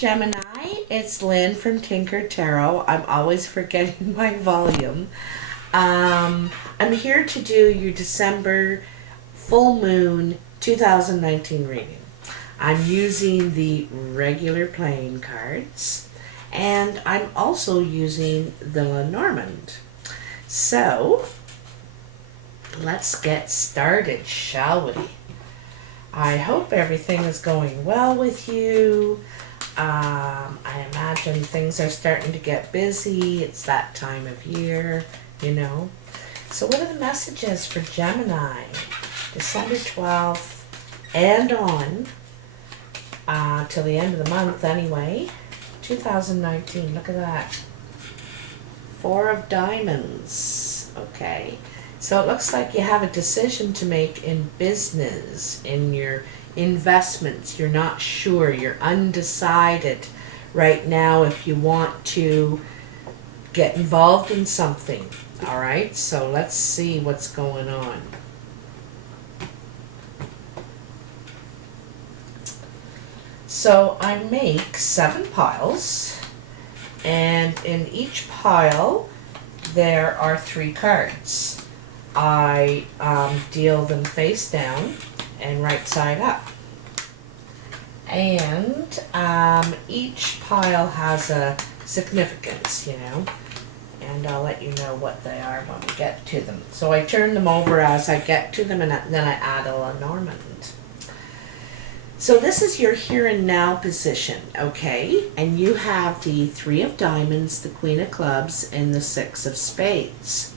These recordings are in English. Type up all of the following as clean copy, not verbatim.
Gemini, it's Lynn from Tinker Tarot. I'm always forgetting my volume. I'm here to do your December full moon 2019 reading. I'm using the regular playing cards, and I'm also using the Lenormand. So, let's get started, shall we? I hope everything is going well with you. I imagine things are starting to get busy. It's that time of year, you know. So what are the messages for Gemini? December 12th and on, till the end of the month anyway. 2019, look at that. 4 of Diamonds, okay. So it looks like you have a decision to make in business, in your investments. You're not sure, you're undecided right now if you want to get involved in something. All right, so let's see what's going on. So I make 7 piles, and in each pile there are 3 cards. I deal them face down and right side up. And each pile has a significance, you know, and I'll let you know what they are when we get to them. So I turn them over as I get to them, and then I add a Lenormand. So this is your here and now position, okay? And you have the 3 of Diamonds, the Queen of Clubs, and the 6 of Spades.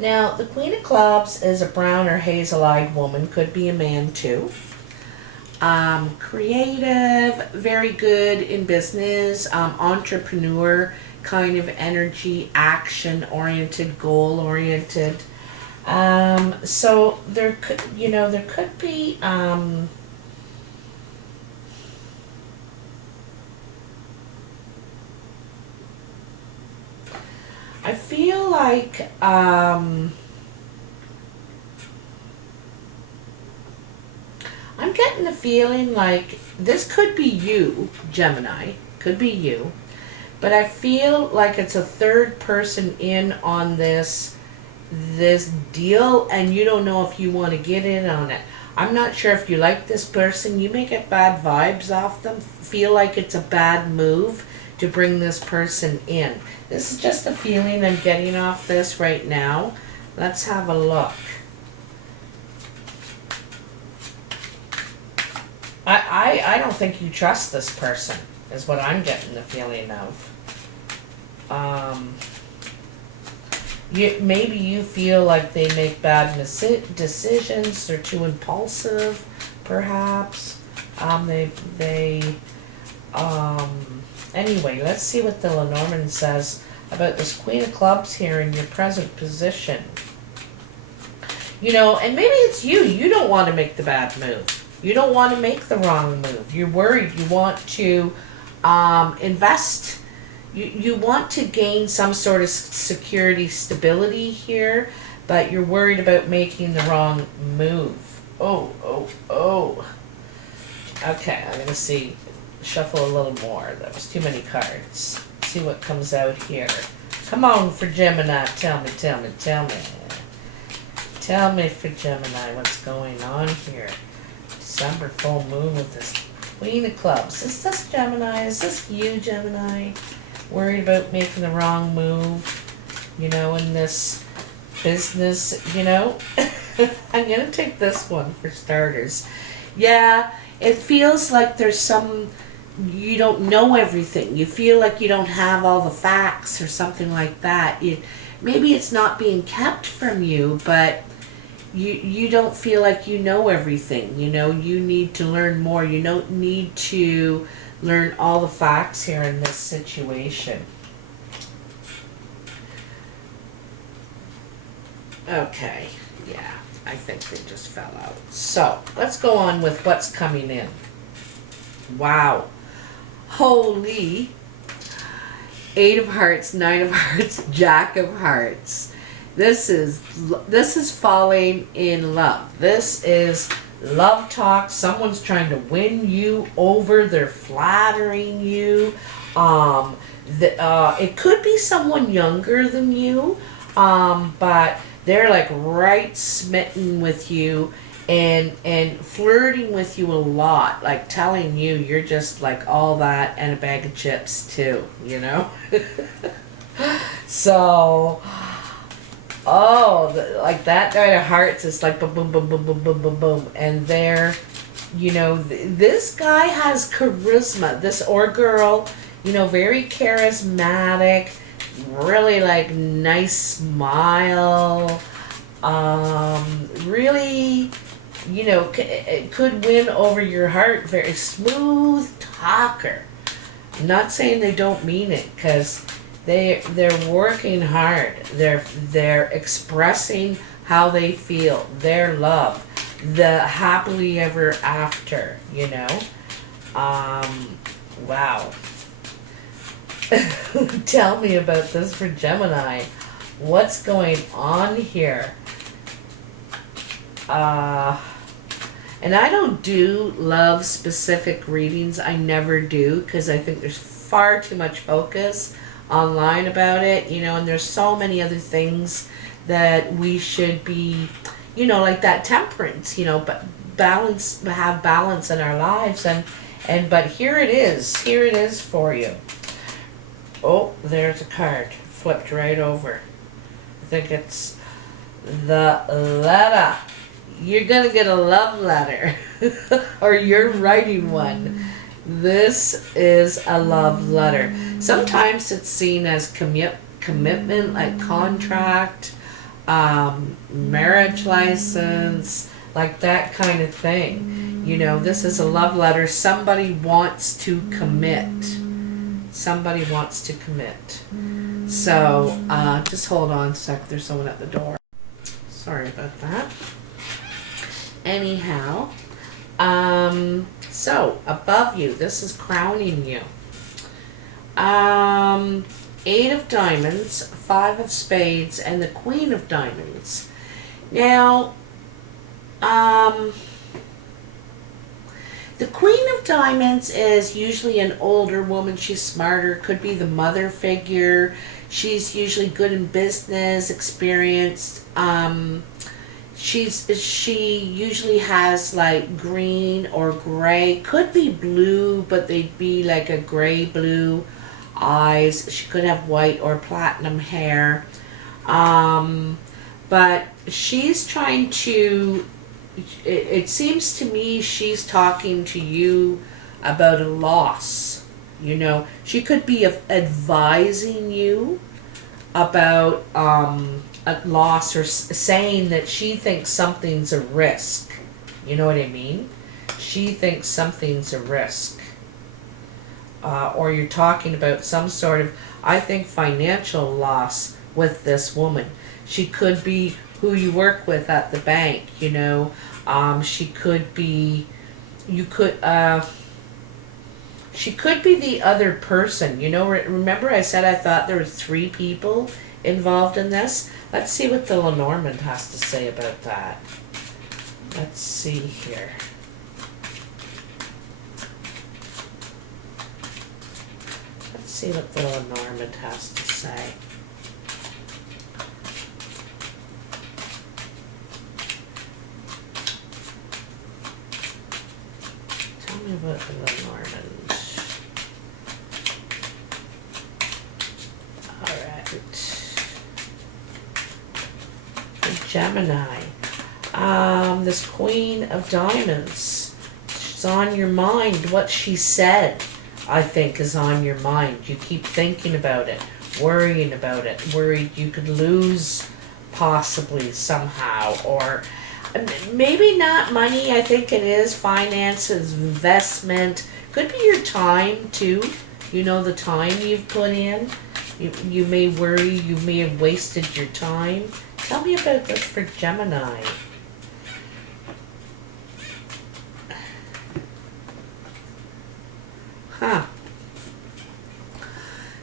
Now, the Queen of Clubs is a brown or hazel-eyed woman, could be a man too. Creative, very good in business, entrepreneur kind of energy, action-oriented, goal-oriented. So there could, there could be, I feel like, I'm getting the feeling like this could be you, Gemini, could be you, but I feel like it's a third person in on this deal, and you don't know if you want to get in on it. I'm not sure if you like this person. You may get bad vibes off them, feel like it's a bad move to bring this person in. This is just a feeling I'm getting off this right now. Let's have a look. I don't think you trust this person, is what I'm getting the feeling of. Maybe you feel like they make bad decisions, they're too impulsive, perhaps. Anyway, let's see what the Lenormand says about this Queen of Clubs here in your present position. And maybe it's you. You don't want to make the bad move. You don't want to make the wrong move. You're worried. You want to invest. You want to gain some sort of security, stability here, but you're worried about making the wrong move. Oh. Okay, I'm going to shuffle a little more. That was too many cards. See what comes out here. Come on for Gemini. Tell me. Tell me for Gemini what's going on here. December full moon with this Queen of Clubs. Is this Gemini? Is this you, Gemini? Worried about making the wrong move, in this business, I'm going to take this one for starters. Yeah, it feels like there's you don't know everything. You feel like you don't have all the facts or something like that. Maybe it's not being kept from you, but you don't feel like you know everything. You need to learn more. You don't need to learn all the facts here in this situation. Okay, yeah, I think they just fell out. So, let's go on with what's coming in. Wow. Holy. 8 of Hearts, 9 of Hearts, Jack of Hearts. This is falling in love. This is love talk. Someone's trying to win you over. They're flattering you. It could be someone younger than you, but they're like right smitten with you and flirting with you a lot, like telling you you're just like all that and a bag of chips too, you know? So, like that Knight of Hearts is like boom, boom, boom, boom, boom, boom, boom, boom. And they're, this guy has charisma, this or girl, very charismatic, really like nice smile, really, it could win over your heart. Very smooth talker. I'm not saying they don't mean it, because they're working hard. They're expressing how they feel, their love, the happily ever after. Wow. Tell me about this for Gemini. What's going on here? And I don't do love specific readings. I never do, because I think there's far too much focus online about it, and there's so many other things that we should be, like that temperance, but have balance in our lives, but here it is for you. Oh, there's a card flipped right over. I think it's the letter. You're gonna get a love letter, or you're writing one. This is a love letter. Sometimes it's seen as commitment, like contract, marriage license, like that kind of thing. This is a love letter. Somebody wants to commit. Somebody wants to commit. So, just hold on a sec. There's someone at the door. Sorry about that. Anyhow, so above you, this is crowning you. 8 of diamonds, 5 of spades, and the Queen of diamonds. Now, the Queen of diamonds is usually an older woman. She's smarter, could be the mother figure. She's usually good in business, experienced. She usually has like green or gray, could be blue, but they'd be like a gray blue eyes. She could have white or platinum hair, but she's trying to, it seems to me she's talking to you about a loss. She could be advising you about a loss, or saying that she thinks something's a risk. You know what I mean? She thinks something's a risk. Or you're talking about some sort of, I think, financial loss with this woman. She could be who you work with at the bank, she could be, she could be the other person. Remember I said I thought there were 3 people involved in this? Let's see what the Lenormand has to say about that. Let's see here. Let's see what the Lenormand has to say. Tell me about the Lenormand. Gemini, this Queen of Diamonds, she's on your mind. What she said, I think, is on your mind. You keep thinking about it, worrying about it, worried you could lose possibly somehow, or maybe not money. I think it is finances, investment. Could be your time too. The time you've put in. You may worry you may have wasted your time. Tell me about this for Gemini. Huh.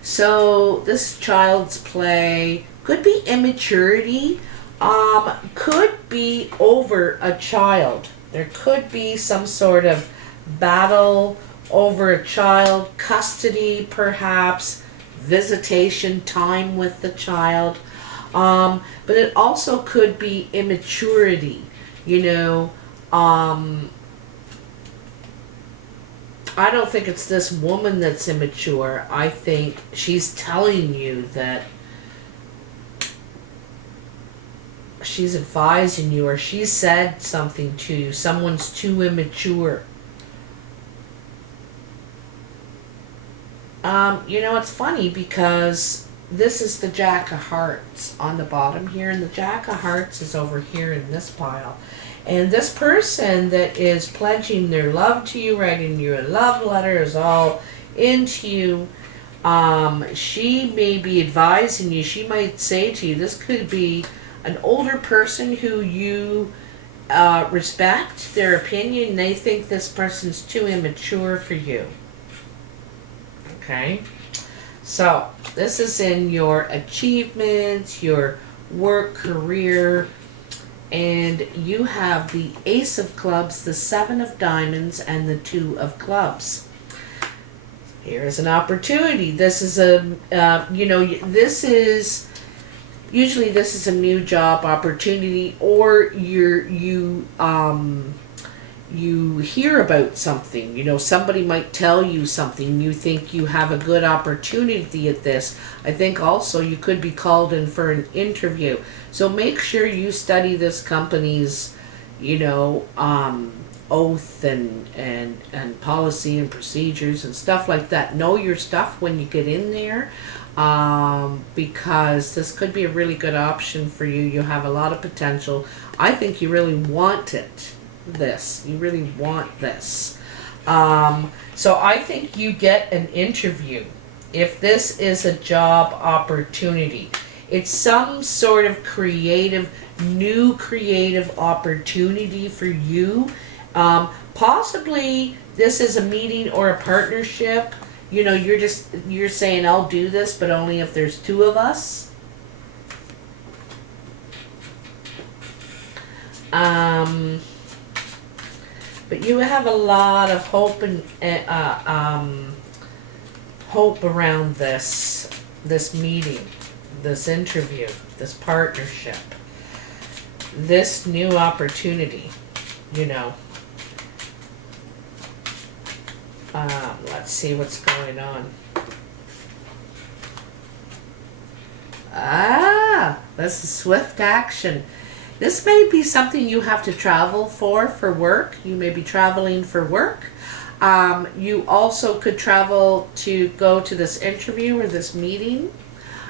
So this child's play could be immaturity, could be over a child. There could be some sort of battle over a child, custody perhaps, visitation time with the child. But it also could be immaturity, you know. I don't think it's this woman that's immature. I think she's telling you that she's advising you, or she said something to you. Someone's too immature. You know, it's funny because this is the Jack of Hearts on the bottom here, and the Jack of Hearts is over here in this pile. And this person that is pledging their love to you, writing you a love letter, is all into you. She may be advising you. She might say to you, this could be an older person who you respect their opinion. They think this person's too immature for you. Okay? So, this is in your achievements, your work, career, and you have the Ace of Clubs, the Seven of Diamonds, and the Two of Clubs. Here's an opportunity. This is this is, usually this is a new job opportunity, or you hear about something. You know, somebody might tell you something. You think you have a good opportunity at this. I think also you could be called in for an interview. So make sure you study this company's, oath and policy and procedures and stuff like that. Know your stuff when you get in there, because this could be a really good option for you. You have a lot of potential. I think you really want it. You really want this. So I think you get an interview if this is a job opportunity. It's some sort of new creative opportunity for you. Possibly this is a meeting or a partnership. You know, you're saying, I'll do this, but only if there's two of us. But you have a lot of hope and hope around this meeting, this interview, this partnership, this new opportunity. Let's see what's going on. This is swift action. This may be something you have to travel for work. You may be traveling for work. You also could travel to go to this interview or this meeting.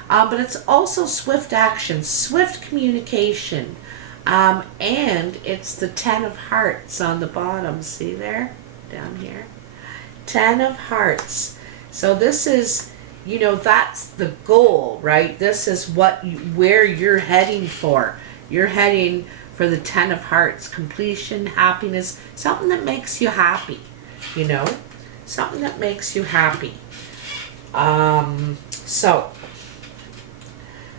But it's also swift action, swift communication. And it's the Ten of Hearts on the bottom. See there? Down here. Ten of Hearts. So this is, that's the goal, right? This is where you're heading for. You're heading for the Ten of Hearts. Completion, happiness, something that makes you happy, something that makes you happy. So,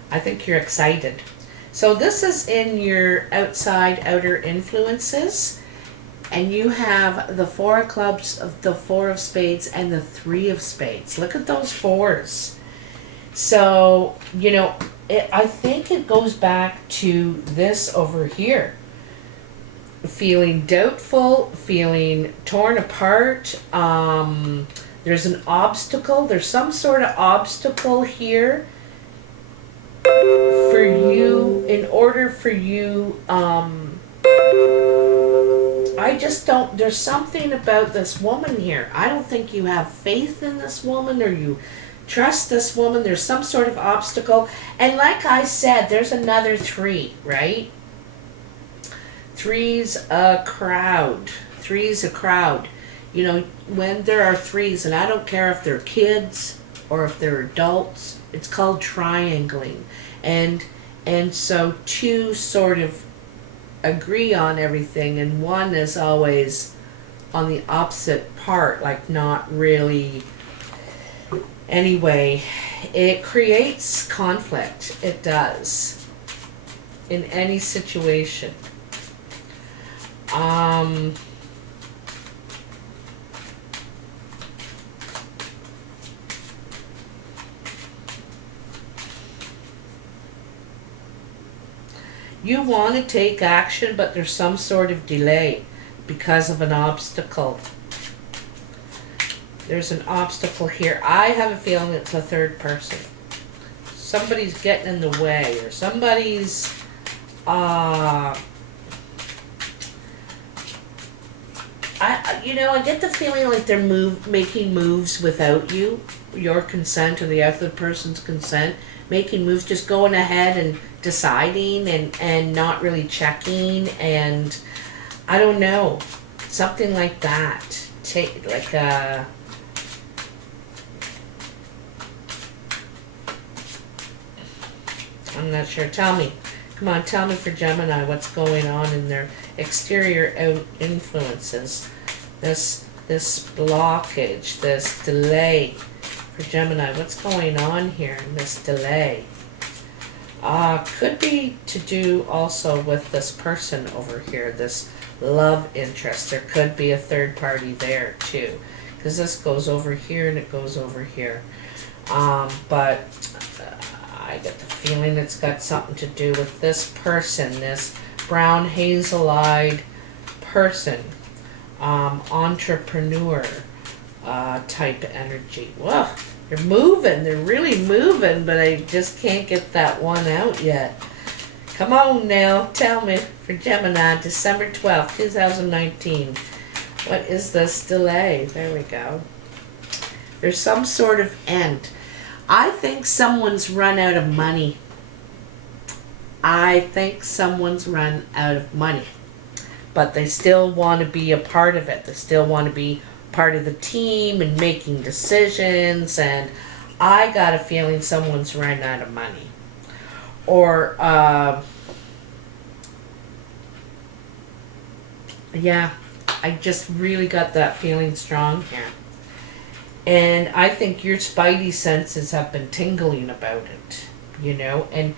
I think you're excited. So this is in your outer influences. And you have the Four of Clubs, the Four of Spades, and the Three of Spades. Look at those fours. So, I think it goes back to this over here. Feeling doubtful, feeling torn apart. There's an obstacle. There's some sort of obstacle here for you, in order for you, I just don't, there's something about this woman here. I don't think you have faith in this woman, or you trust this woman. There's some sort of obstacle. And like I said, there's another three, right? Three's a crowd. Three's a crowd. When there are threes, and I don't care if they're kids or if they're adults, it's called triangling. And so two sort of agree on everything, and one is always on the opposite part, like not really. Anyway, it creates conflict. It does. In any situation. Um, you want to take action, but there's some sort of delay because of an obstacle. There's an obstacle here. I have a feeling it's a third person. Somebody's getting in the way, or somebody's I get the feeling like they're making moves without your consent or the other person's consent, making moves, just going ahead and deciding and not really checking, and I don't know, something like that. Take like I'm not sure. Tell me. Come on, tell me for Gemini what's going on in their exterior influences. This blockage, this delay for Gemini. What's going on here in this delay? Could be to do also with this person over here, this love interest. There could be a third party there too, because this goes over here and it goes over here. But I get the feeling it's got something to do with this person, this brown hazel-eyed person, entrepreneur type energy. Whoa, they're moving, they're really moving, but I just can't get that one out yet. Come on now, tell me for Gemini, December 12th, 2019. What is this delay? There we go. There's some sort of end. I think someone's run out of money. I think someone's run out of money. But they still want to be a part of it. They still want to be part of the team and making decisions. And I got a feeling someone's run out of money. Or, yeah, I just really got that feeling strong here. And I think your spidey senses have been tingling about it, and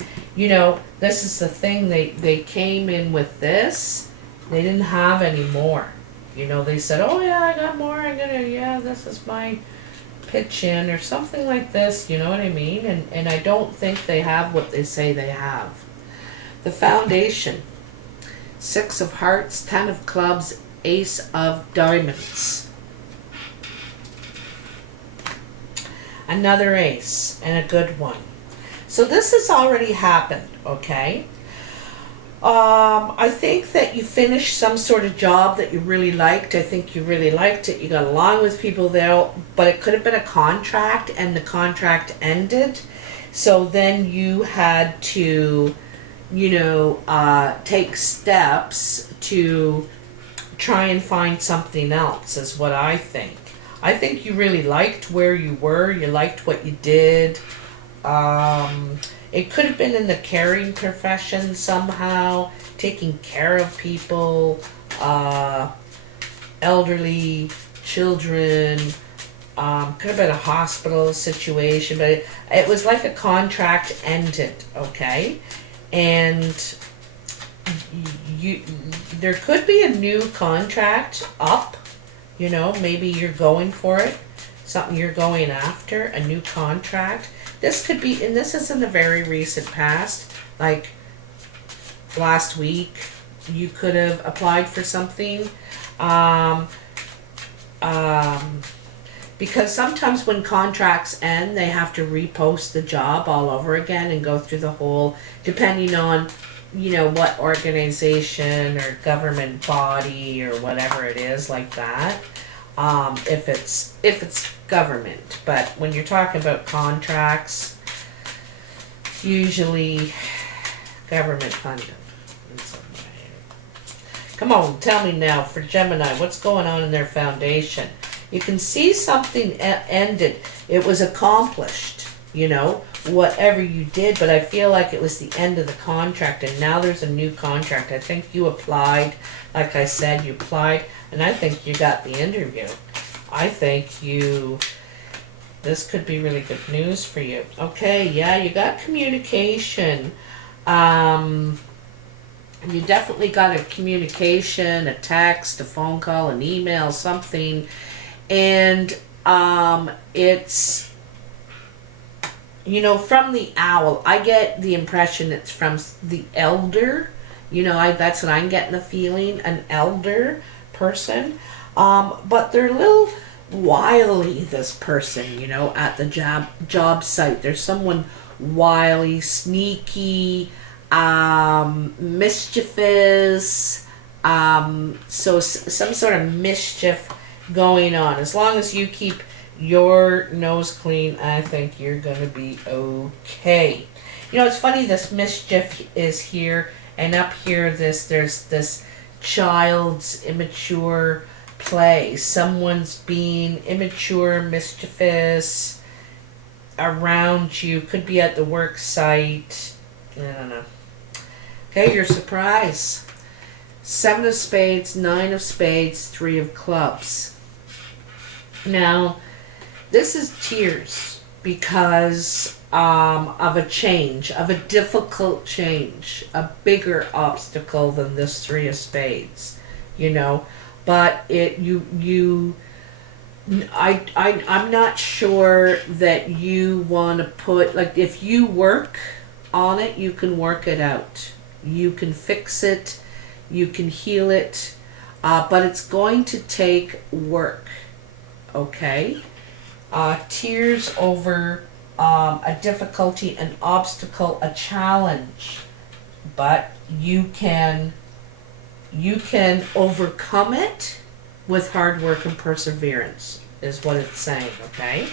this is the thing, they came in with this, they didn't have any more, they said, oh yeah, I got more, this is my pitch in, or something like this, you know what I mean, and I don't think they have what they say they have. The foundation, 6 of Hearts, 10 of Clubs, Ace of Diamonds. Another ace, and a good one. So this has already happened, okay? I think that you finished some sort of job that you really liked. I think you really liked it. You got along with people there, but it could have been a contract, and the contract ended. So then you had to, take steps to try and find something else, is what I think. I think you really liked where you were. You liked what you did. It could have been in the caring profession somehow, taking care of people, elderly, children. Could have been a hospital situation, but it was like a contract ended, okay? And there could be a new contract up. Maybe you're going for it, something you're going after, a new contract. This could be, and this is in the very recent past, like last week, you could have applied for something. Because sometimes when contracts end, they have to repost the job all over again and go through the whole, depending on what organization or government body or whatever it is, like that, if it's government. But when you're talking about contracts, it's usually government funded in some way. Come on, tell me now for Gemini, what's going on in their foundation? You can see something ended. It was accomplished, whatever you did, but I feel like it was the end of the contract, and now there's a new contract. I think you applied, like I said, you applied, and I think you got the interview. I think this could be really good news for you. Okay, yeah, you got communication. You definitely got a communication, a text, a phone call, an email, something. And it's, from the owl, I get the impression it's from the elder. That's what I'm getting the feeling, an elder person. But they're a little wily, this person, at the job site. There's someone wily, sneaky, mischievous, so some sort of mischief going on. As long as you keep your nose clean, I think you're going to be okay. It's funny, this mischief is here, and up here there's this child's immature play. Someone's being immature, mischievous around you. Could be at the work site. I don't know. Okay, your surprise. 7 of spades, 9 of spades, 3 of clubs. Now, this is tears because of a change, of a difficult change, a bigger obstacle than this 3 of spades, But I'm not sure that you want to put, like, if you work on it, you can work it out. You can fix it, you can heal it, but it's going to take work, okay? Tears over a difficulty, an obstacle, a challenge, but you can overcome it with hard work and perseverance, is what it's saying, okay?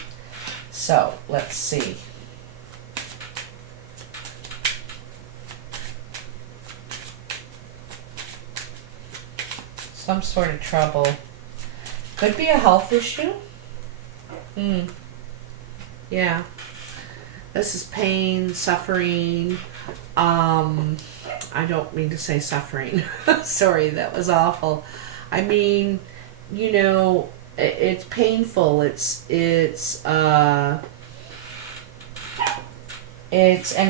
So, let's see. Some sort of trouble. Could be a health issue. Yeah. This is pain, suffering. I don't mean to say suffering. Sorry, that was awful. I mean, it's painful. And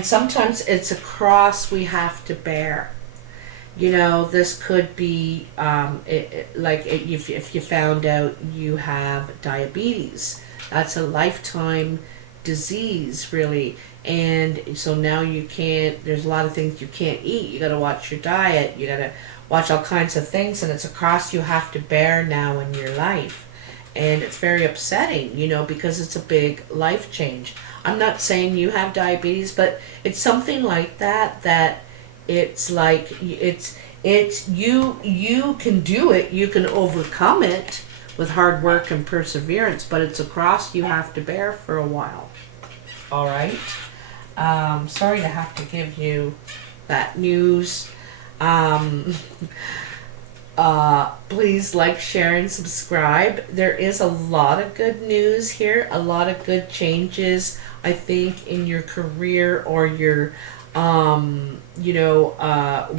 sometimes it's a cross we have to bear. This could be if you found out you have diabetes. That's a lifetime disease, really. And so now there's a lot of things you can't eat. You got to watch your diet. You got to watch all kinds of things, and it's a cross you have to bear now in your life. And it's very upsetting, because it's a big life change. I'm not saying you have diabetes, but it's something like that it's like it's you can do it, you can overcome it with hard work and perseverance, but it's a cross you have to bear for a while. All right. Sorry to have to give you that news. Please like, share, and subscribe. There is a lot of good news here, a lot of good changes, I think, in your career or your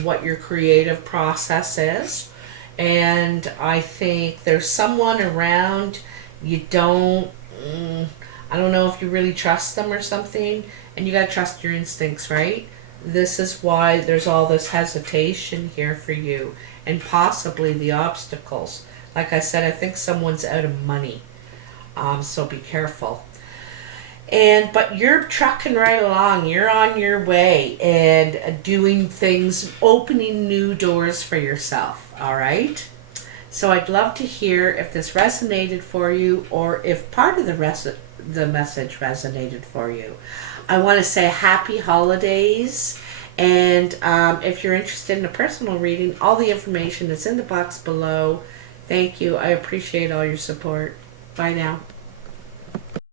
what your creative process is. And I think there's someone around you I don't know if you really trust them or something, and you gotta trust your instincts, right? This is why there's all this hesitation here for you, and possibly the obstacles. Like I said, I think someone's out of money, so be careful. But you're trucking right along. You're on your way and doing things, opening new doors for yourself, all right? So I'd love to hear if this resonated for you, or if part of the message resonated for you. I want to say happy holidays. And if you're interested in a personal reading, all the information is in the box below. Thank you. I appreciate all your support. Bye now.